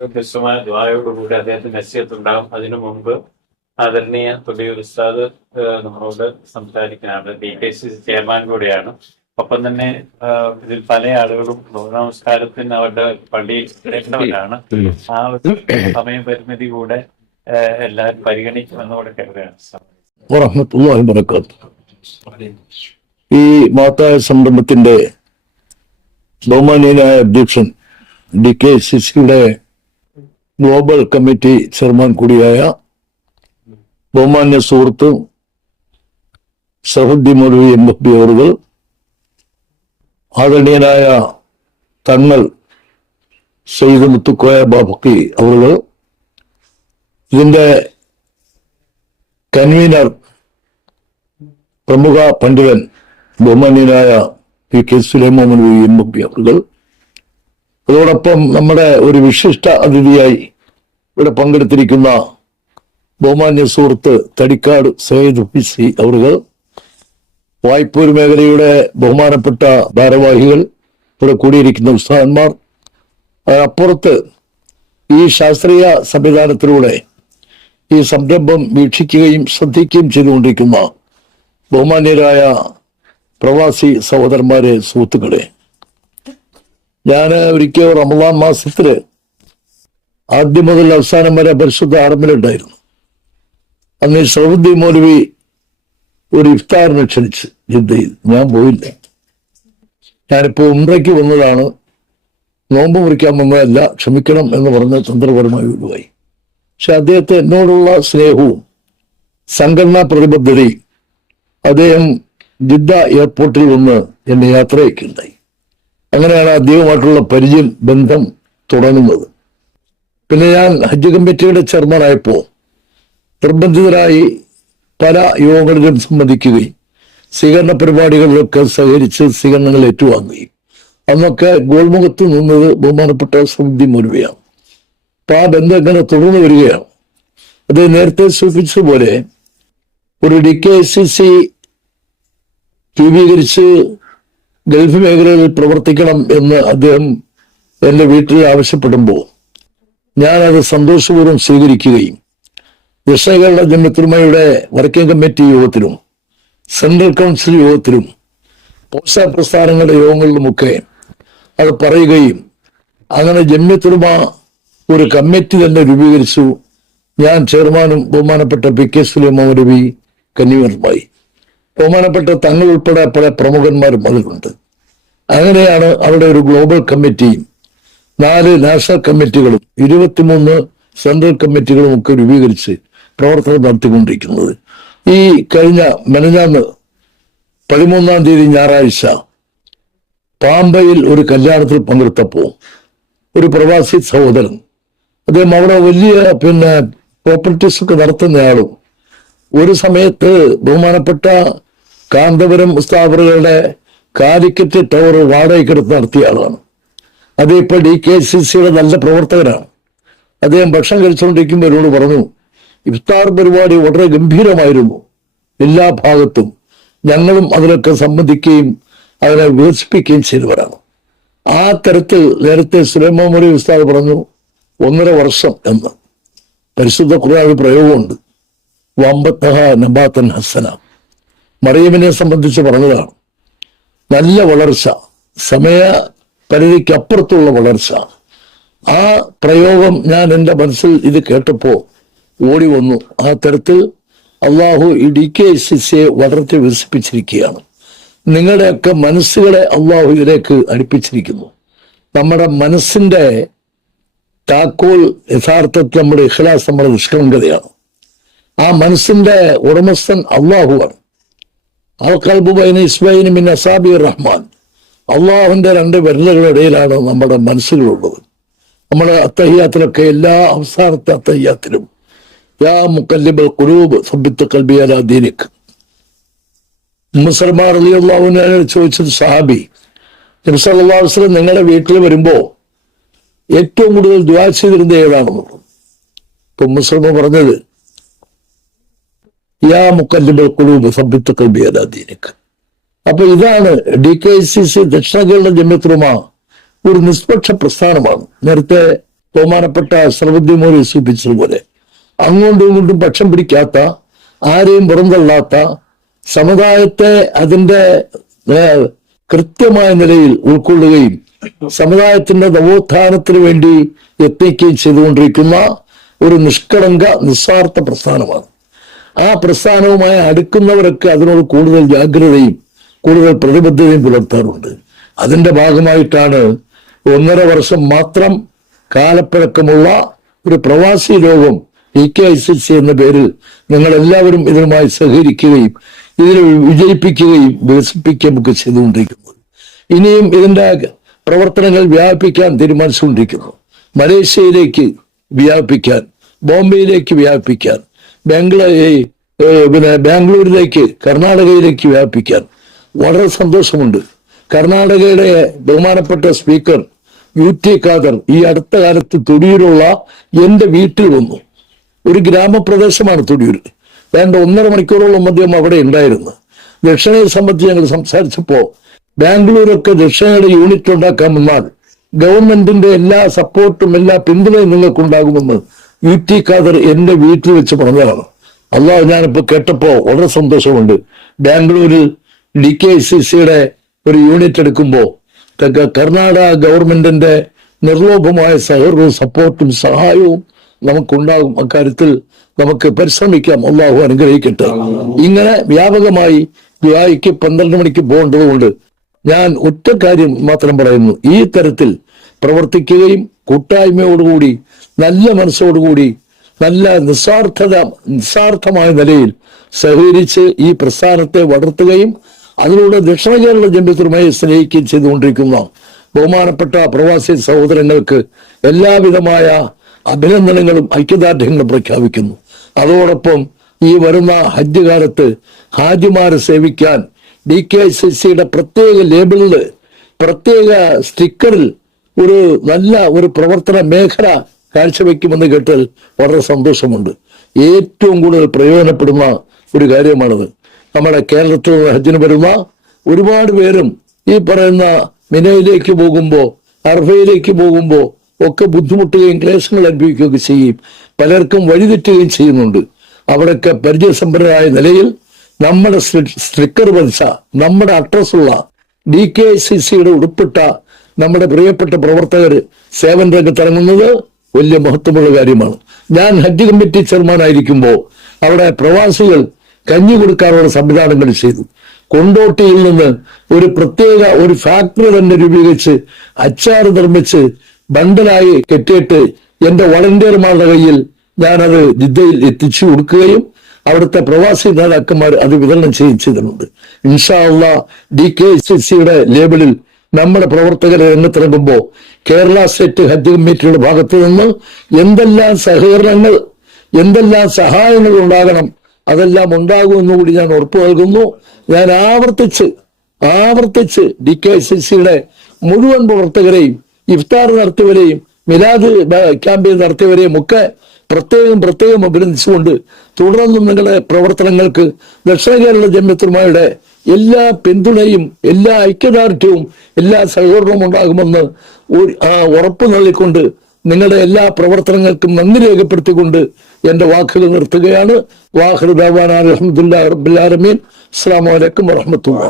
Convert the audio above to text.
വ്യത്യസ്തമായ ദ്വായോടുകൂടി അദ്ദേഹത്തിന് നസ്യത്തുണ്ടാകും അതിനു മുമ്പ് ആദരണീയ തുടിയ ഉസ്താദ് നമ്മളോട് സംസാരിക്കാനാണ്. D K C C chairman കൂടിയാണ്. ഒപ്പം തന്നെ ഇതിൽ പല ആളുകളും നമസ്കാരത്തിന് അവരുടെ പള്ളിയിൽ ഇടേണ്ടവരാണ് ആ ഒരു സമയപരിമിതി കൂടെ എല്ലാവരും പരിഗണിക്കുമെന്ന് കൂടെ കരുതുകയാണ്. ഈ മാതായ സംരംഭത്തിന്റെ ബഹുമാനീയനായ അധ്യക്ഷൻ ഡി കെ സി സിയുടെ ഗ്ലോബൽ കമ്മിറ്റി ചെയർമാൻ കൂടിയായ ബഹുമാന്യ സുഹൃത്ത് സഹുദ്ദി മൗലവി എം എഫ് ബി അവറുകൾ ആദരണീയനായ തങ്ങൾ സയ്യിദ് മുത്തുക്കോയ ബാബക്കി അവറുകൾ ഇതിന്റെ കൺവീനർ പ്രമുഖ പണ്ഡിതൻ ബഹുമാന്യനായ P K Sulaiman M. P. അവറുകൾ അതോടൊപ്പം നമ്മുടെ ഒരു വിശിഷ്ട അതിഥിയായി ഇവിടെ പങ്കെടുത്തിരിക്കുന്ന ബഹുമാന്യ സുഹൃത്ത് തടിക്കാട് സയ്യിദ് ഹുസി അവറുകൾ വായ്പൂർ മേഖലയുടെ ബഹുമാനപ്പെട്ട ഭാരവാഹികൾ ഇവിടെ കൂടിയിരിക്കുന്ന ഉസ്താദന്മാർ. അതിനപ്പുറത്ത് ഈ ശാസ്ത്രീയ സംവിധാനത്തിലൂടെ ഈ സംരംഭം വീക്ഷിക്കുകയും ശ്രദ്ധിക്കുകയും ചെയ്തുകൊണ്ടിരിക്കുന്ന ബഹുമാന്യരായ പ്രവാസി സഹോദരന്മാരെ സുഹൃത്തുക്കളെ. ഞാൻ ഒരിക്കൽ റമദാൻ മാസത്തിൽ ആദ്യം മുതൽ അവസാനം വരെ പരിശുദ്ധ ആറമ്മിലുണ്ടായിരുന്നു അന്ന് സൗദി മൗലവി ഒരു ഇഫ്താറിനെ ക്ഷണിച്ച് ജിദ്ദയിൽ. ഞാൻ പോയില്ല. ഞാനിപ്പോൾ ഉംറയ്ക്ക് വന്നതാണ്. നോമ്പ് മുറിക്കാൻ വന്നതല്ല ക്ഷമിക്കണം എന്ന് പറഞ്ഞ് തന്ത്രപരമായി ഒഴിവായി. പക്ഷെ അദ്ദേഹത്തെ എന്നോടുള്ള സ്നേഹവും സംഘടനാ പ്രതിബദ്ധതയും അദ്ദേഹം ജിദ്ദ എയർപോർട്ടിൽ വന്ന് എന്നെ യാത്രയൊക്കെയുണ്ടായി അങ്ങനെയാണ് അദ്ദേഹവുമായിട്ടുള്ള പരിചയം ബന്ധം തുടങ്ങുന്നത്. പിന്നെ ഞാൻ ഹജ്ജ് കമ്മിറ്റിയുടെ ചെയർമാനായപ്പോൾ നിർബന്ധിതരായി പല യോഗങ്ങളിലും സംബന്ധിക്കുകയും സ്വീകരണ പരിപാടികളിലൊക്കെ സഹകരിച്ച് സ്വീകരണങ്ങൾ ഏറ്റുവാങ്ങുകയും അന്നൊക്കെ ഗോൾമുഖത്ത് നിന്നത് ബഹുമാനപ്പെട്ട സമിതി മുരുവയാണ് അപ്പൊ ആ ബന്ധം ഇങ്ങനെ തുടർന്നു വരികയാണ്. അത് നേരത്തെ സൂചിപ്പിച്ചതുപോലെ ഒരു D K S C C രൂപീകരിച്ച് ഗൾഫ് മേഖലയിൽ പ്രവർത്തിക്കണം എന്ന് അദ്ദേഹം എന്റെ വീട്ടിൽ ആവശ്യപ്പെടുമ്പോൾ ഞാനത് സന്തോഷപൂർവം സ്വീകരിക്കുകയും ദക്ഷിണകേരള ജന്മത്തിരുമയുടെ വർക്കിംഗ് കമ്മിറ്റി യോഗത്തിലും സെൻട്രൽ കൗൺസിൽ യോഗത്തിലും പോസ്റ്റ പ്രസ്ഥാനങ്ങളുടെ യോഗങ്ങളിലുമൊക്കെ അത് പറയുകയും അങ്ങനെ ജന്മത്തിരുമ ഒരു കമ്മിറ്റി തന്നെ രൂപീകരിച്ചു. ഞാൻ ചെയർമാനും ബഹുമാനപ്പെട്ട പി കെ സുലൈമാൻ രവി കന്വീനറുമായി. ബഹുമാനപ്പെട്ട തങ്ങൾ ഉൾപ്പെടെ പല പ്രമുഖന്മാരും അതിലുണ്ട് അങ്ങനെയാണ് അവിടെ ഒരു ഗ്ലോബൽ കമ്മിറ്റിയും നാല് നാഷണൽ കമ്മിറ്റികളും ഇരുപത്തിമൂന്ന് സെൻട്രൽ കമ്മിറ്റികളും ഒക്കെ രൂപീകരിച്ച് പ്രവർത്തനം നടത്തിക്കൊണ്ടിരിക്കുന്നത്. ഈ കഴിഞ്ഞ മെനഞ്ഞാന്ന് പതിമൂന്നാം തീയതി ഞായറാഴ്ച പാമ്പയിൽ ഒരു കല്യാണത്തിൽ പങ്കെടുത്തപ്പോൾ ഒരു പ്രവാസി സഹോദരൻ അദ്ദേഹം അവിടെ വലിയ പിന്നെ പ്രോപ്പർട്ടീസ് ഒക്കെ നടത്തുന്നയാളും ഒരു സമയത്ത് ബഹുമാനപ്പെട്ട കാന്തപുരം മുസ്താഫറുകളുടെ കാലിക്കറ്റ് ടവർ വാടകയ്ക്കെടുത്ത് നടത്തിയ ആളാണ്. അദ്ദേഹം ഇപ്പൊ ഡി കെ സി സിയുടെ നല്ല പ്രവർത്തകനാണ്. അദ്ദേഹം ഭക്ഷണം കഴിച്ചുകൊണ്ടിരിക്കുമ്പോൾ എന്നോട് പറഞ്ഞു ഇഫ്താർ പരിപാടി വളരെ ഗംഭീരമായിരുന്നു. എല്ലാ ഭാഗത്തും ഞങ്ങളും അതിലൊക്കെ സംബന്ധിക്കുകയും അതിനെ വികസിപ്പിക്കുകയും ചെയ്തവരാണ്. ആ തരത്തിൽ നേരത്തെ സുലൈമാൻ മുറി ഉസ്താദ് പറഞ്ഞു ഒന്നര വർഷം എന്ന് പരിശുദ്ധ കുറവ് പ്രയോഗമുണ്ട്. വമ്പത്തഹ നബാത്തൻ ഹസന മറിയമിനെ സംബന്ധിച്ച് പറഞ്ഞതാണ്. നല്ല വളർച്ച സമയ പരിധിക്കപ്പുറത്തുള്ള വളർച്ച. ആ പ്രയോഗം ഞാൻ എന്റെ മനസ്സിൽ ഇത് കേട്ടപ്പോൾ ഓടി വന്നു. ആ തരത്തിൽ അള്ളാഹു ഈ ഡി കെ എസ് വളർത്തി വികസിപ്പിച്ചിരിക്കുകയാണ്. നിങ്ങളുടെയൊക്കെ മനസ്സുകളെ അള്ളാഹു ഇതിലേക്ക് അടുപ്പിച്ചിരിക്കുന്നു. നമ്മുടെ മനസ്സിന്റെ താക്കോൽ യഥാർത്ഥത്തിൽ നമ്മുടെ ഇഖ്ലാസ് നമ്മുടെ നിഷ്കളങ്കതയാണ് ആ മനസ്സിന്റെ ഉടമസ്ഥൻ അള്ളാഹുവാണ്. അൽ ഇസ്ബൈന് മിൻ അസാബി റഹ്മാൻ. അള്ളാഹുവിന്റെ രണ്ട് വിരലുകളിടയിലാണ് നമ്മുടെ മനസ്സുകളുള്ളത്. നമ്മുടെ അത്തഹ്യാത്തിലൊക്കെ എല്ലാ അവസാനത്തെ അത്തഹ്യാത്തിലും യാ മുക്കല്ലിബൽ കുലൂബ് സബിത്ത് കൽബി അലാ ദീനിക്. മുസൽമാർ അലി അള്ളാഹുവിനെ ചോദിച്ചത് സഹാബി നബ്സല്ലാസ്ലം നിങ്ങളുടെ വീട്ടിൽ വരുമ്പോ ഏറ്റവും കൂടുതൽ ദ്വാ ചെയ്തിരുന്നത് ഏതാണെന്നുള്ളത്? ഇപ്പൊ മുസൽമാൻ പറഞ്ഞത് അപ്പൊ ഇതാണ് ഡി കെ സി സി ദക്ഷിണ കേരള ജമ്യത്തുമ ഒരു നിഷ്പക്ഷ പ്രസ്ഥാനമാണ്. നേരത്തെ ബഹുമാനപ്പെട്ട സർവദ്യ മോലി സൂചിപ്പിച്ചതുപോലെ അങ്ങോട്ടും ഇങ്ങോട്ടും പക്ഷം പിടിക്കാത്ത ആരെയും പുറന്തള്ളാത്ത സമുദായത്തെ അതിന്റെ കൃത്യമായ നിലയിൽ ഉൾക്കൊള്ളുകയും സമുദായത്തിന്റെ നവോത്ഥാനത്തിന് വേണ്ടി യത്നിക്കുകയും ചെയ്തുകൊണ്ടിരിക്കുന്ന ഒരു നിഷ്കളങ്ക നിസ്വാർത്ഥ പ്രസ്ഥാനമാണ്. ആ പ്രസ്ഥാനവുമായി അടുക്കുന്നവരൊക്കെ അതിനോട് കൂടുതൽ ജാഗ്രതയും കൂടുതൽ പ്രതിബദ്ധതയും പുലർത്താറുണ്ട്. അതിന്റെ ഭാഗമായിട്ടാണ് ഒന്നര വർഷം മാത്രം കാലപ്പഴക്കമുള്ള ഒരു പ്രവാസി രോഗം E K I C C എന്ന പേരിൽ നിങ്ങൾ എല്ലാവരും ഇതിനുമായി സഹകരിക്കുകയും ഇതിനെ വിജയിപ്പിക്കുകയും വികസിപ്പിക്കുകയും ഒക്കെ ചെയ്തുകൊണ്ടിരിക്കുന്നത് ഇനിയും ഇതിന്റെ പ്രവർത്തനങ്ങൾ വ്യാപിപ്പിക്കാൻ തീരുമാനിച്ചുകൊണ്ടിരിക്കുന്നു. മലേഷ്യയിലേക്ക് വ്യാപിപ്പിക്കാൻ ബോംബെയിലേക്ക് വ്യാപിപ്പിക്കാൻ ബാംഗ്ലൂ പിന്നെ ബാംഗ്ലൂരിലേക്ക് കർണാടകയിലേക്ക് വ്യാപിക്കാൻ വളരെ സന്തോഷമുണ്ട്. കർണാടകയുടെ ബഹുമാനപ്പെട്ട സ്പീക്കർ യു ടി ഖാദർ ഈ അടുത്ത കാലത്ത് തൊടിയൂരുള്ള എന്റെ വീട്ടിൽ വന്നു. ഒരു ഗ്രാമപ്രദേശമാണ് തൊടിയൂർ വേണ്ട ഒന്നര മണിക്കൂറോളം അദ്ദേഹം അവിടെ ഉണ്ടായിരുന്നു. ദക്ഷിണയെ സംബന്ധിച്ച് ഞങ്ങൾ സംസാരിച്ചപ്പോൾ ബാംഗ്ലൂരൊക്കെ ദക്ഷിണയുടെ യൂണിറ്റ് ഉണ്ടാക്കാൻ വന്നാൽ ഗവൺമെന്റിന്റെ എല്ലാ സപ്പോർട്ടും എല്ലാ പിന്തുണയും നിങ്ങൾക്കുണ്ടാകുമെന്ന് യു ടി ഖാദർ എന്റെ വീട്ടിൽ വെച്ച് പറഞ്ഞതാണ്. അള്ളാഹ് ഞാനിപ്പോ കേട്ടപ്പോ വളരെ സന്തോഷമുണ്ട്. ബാംഗ്ലൂരിൽ ഡി കെ സി സിയുടെ ഒരു യൂണിറ്റ് എടുക്കുമ്പോ കർണാടക ഗവൺമെന്റിന്റെ നിർലോഭമായ സഹകരണവും സപ്പോർട്ടും സഹായവും നമുക്കുണ്ടാകും. അക്കാര്യത്തിൽ നമുക്ക് പരിശ്രമിക്കാം. അള്ളാഹു അനുഗ്രഹിക്കട്ടെ. ഇങ്ങനെ വ്യാപകമായി ദുബായിക്ക് പന്ത്രണ്ട് മണിക്ക് പോകേണ്ടതുകൊണ്ട് ഞാൻ ഒറ്റ കാര്യം മാത്രം പറയുന്നു. ഈ തരത്തിൽ പ്രവർത്തിക്കുകയും കൂട്ടായ്മയോടുകൂടി നല്ല മനസ്സോടുകൂടി നല്ല നിസ്വാർത്ഥത നിസ്വാർത്ഥമായ നിലയിൽ സഹകരിച്ച് ഈ പ്രസ്ഥാനത്തെ വളർത്തുകയും അതിലൂടെ ദക്ഷിണ കേരള ജന്മത്തിനുമായി സ്നേഹിക്കുകയും ചെയ്തുകൊണ്ടിരിക്കുന്ന ബഹുമാനപ്പെട്ട പ്രവാസി സഹോദരങ്ങൾക്ക് എല്ലാവിധമായ അഭിനന്ദനങ്ങളും ഐക്യദാർഢ്യങ്ങളും പ്രഖ്യാപിക്കുന്നു. അതോടൊപ്പം ഈ വരുന്ന ഹജ്ജ് കാലത്ത് ഹാജിമാരെ സേവിക്കാൻ ഡി കെ സി സിയുടെ പ്രത്യേക ലേബിളിൽ പ്രത്യേക സ്റ്റിക്കറിൽ ഒരു നല്ല ഒരു പ്രവർത്തന മേഖല കാഴ്ചവെക്കുമെന്ന് കേട്ടാൽ വളരെ സന്തോഷമുണ്ട്. ഏറ്റവും കൂടുതൽ പ്രയോജനപ്പെടുന്ന ഒരു കാര്യമാണത്. നമ്മുടെ കേരളത്തിൽ നിന്ന് ഹജ്ജിന് വരുന്ന ഒരുപാട് പേരും ഈ പറയുന്ന മിനയിലേക്ക് പോകുമ്പോൾ അർഫയിലേക്ക് പോകുമ്പോൾ ഒക്കെ ബുദ്ധിമുട്ടുകയും ക്ലേശങ്ങൾ അനുഭവിക്കുകയൊക്കെ ചെയ്യും. പലർക്കും വഴിതെറ്റുകയും ചെയ്യുന്നുണ്ട്. അവിടെയൊക്കെ പരിചയസമ്പന്നരായ നിലയിൽ നമ്മുടെ സ്റ്റിക്കർ പതിച്ച നമ്മുടെ അഡ്രസ്സുള്ള ഡി കെ സി സിയുടെ ഉൾപ്പെട്ട നമ്മുടെ പ്രിയപ്പെട്ട പ്രവർത്തകർ സേവന രംഗത്തിറങ്ങുന്നത് വലിയ മഹത്വമുള്ള കാര്യമാണ്. ഞാൻ ഹജ്ജ് കമ്മിറ്റി ചെയർമാൻ ആയിരിക്കുമ്പോൾ അവിടെ പ്രവാസികൾ കഞ്ഞി കൊടുക്കാനുള്ള സംവിധാനങ്ങൾ ചെയ്തു. കൊണ്ടോട്ടിയിൽ നിന്ന് ഒരു പ്രത്യേക ഒരു ഫാക്ടറി തന്നെ രൂപീകരിച്ച് അച്ചാർ നിർമ്മിച്ച് ബണ്ടലായി കെട്ടിയിട്ട് എന്റെ വളണ്ടിയർമാരുടെ കയ്യിൽ ഞാനത് ജിദ്ദയിൽ എത്തിച്ചു കൊടുക്കുകയും അവിടുത്തെ പ്രവാസി നേതാക്കന്മാർ അത് വിതരണം ചെയ്യും ചെയ്തിട്ടുണ്ട്. അള്ളാ ഡി കെ എസ് സിയുടെ ലേബിളിൽ നമ്മുടെ പ്രവർത്തകരെ രംഗത്തിറങ്ങുമ്പോൾ കേരള സ്റ്റേറ്റ് ഹജ്ജ് കമ്മിറ്റിയുടെ ഭാഗത്ത് നിന്ന് എന്തെല്ലാം സഹകരണങ്ങൾ എന്തെല്ലാം സഹായങ്ങൾ ഉണ്ടാകണം അതെല്ലാം ഉണ്ടാകുമെന്ന് കൂടി ഞാൻ ഉറപ്പു നൽകുന്നു. ഞാൻ ആവർത്തിച്ച് ആവർത്തിച്ച് ഡി കെ സി സിയുടെ മുഴുവൻ പ്രവർത്തകരെയും ഇഫ്താർ നടത്തിയവരെയും മിലാദ് ക്യാമ്പയിൻ നടത്തിയവരെയും ഒക്കെ പ്രത്യേകം പ്രത്യേകം അഭിനന്ദിച്ചുകൊണ്ട് തുടർന്നും നിങ്ങളുടെ പ്രവർത്തനങ്ങൾക്ക് ദക്ഷിണ കേരള ജന്മത്തിനുമായുടെ എല്ലാ പിന്തുണയും എല്ലാ ഐക്യദാർഢ്യവും എല്ലാ സഹകരണവും ഉണ്ടാകുമെന്ന് ഉറപ്പ് നൽകിക്കൊണ്ട് നിങ്ങളുടെ എല്ലാ പ്രവർത്തനങ്ങൾക്കും നന്ദി രേഖപ്പെടുത്തിക്കൊണ്ട് എന്റെ വാക്കുകൾ നിർത്തുകയാണ്. വാഹൃദാൻ അലഹമുല്ലാ റബ്ബുലാലമീൻ അസ്സാം വലൈക്കും വറഹമത്തുള്ള